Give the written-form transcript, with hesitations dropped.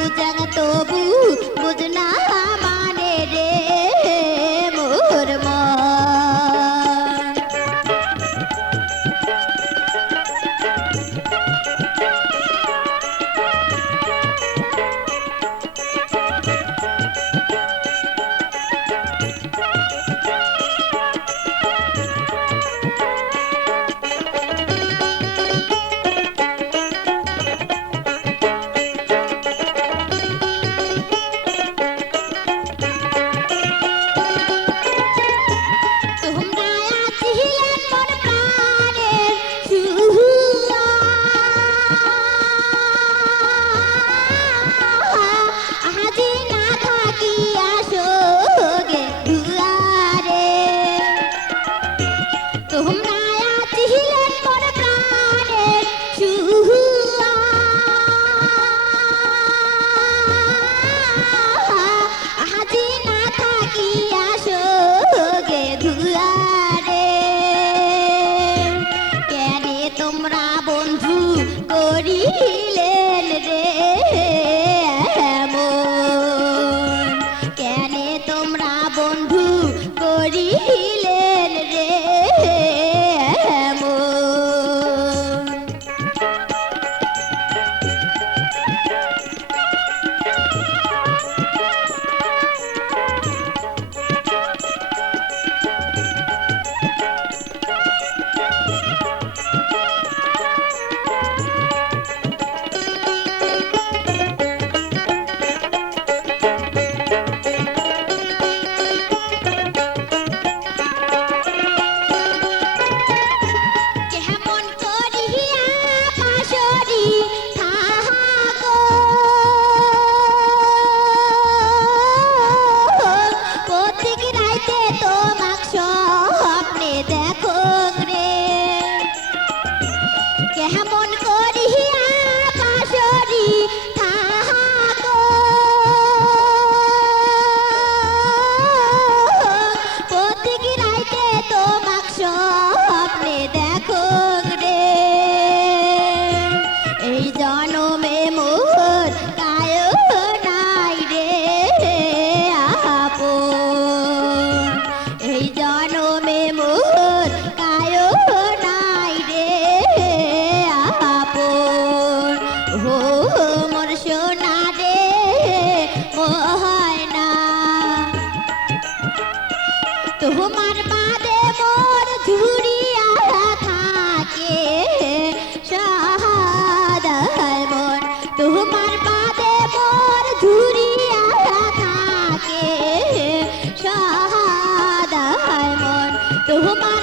বুঝাং তবু বুঝনা মানে রে মোর মন। তোমরা বন্ধু করিলেন রে এমন, কেনে তোমরা বন্ধু করিলেন রে এমন। কেমন করিয়া পাশরি থাকো প্রত্যেক রাইতে তোমাক স্বপ্নে দেখো রে। এই জনমে মোর কায় নাই রে আপন, এই জনমে মোর কায় নাই রে আপন। হো মোর সোনা রে ময়না, তোমার বাদে মোর ঝুরিয়া থাকে সাহাদায় মন, তোমার বাদে মোর ঝুরিয়া থাকে সাহাদায় মন, তোমার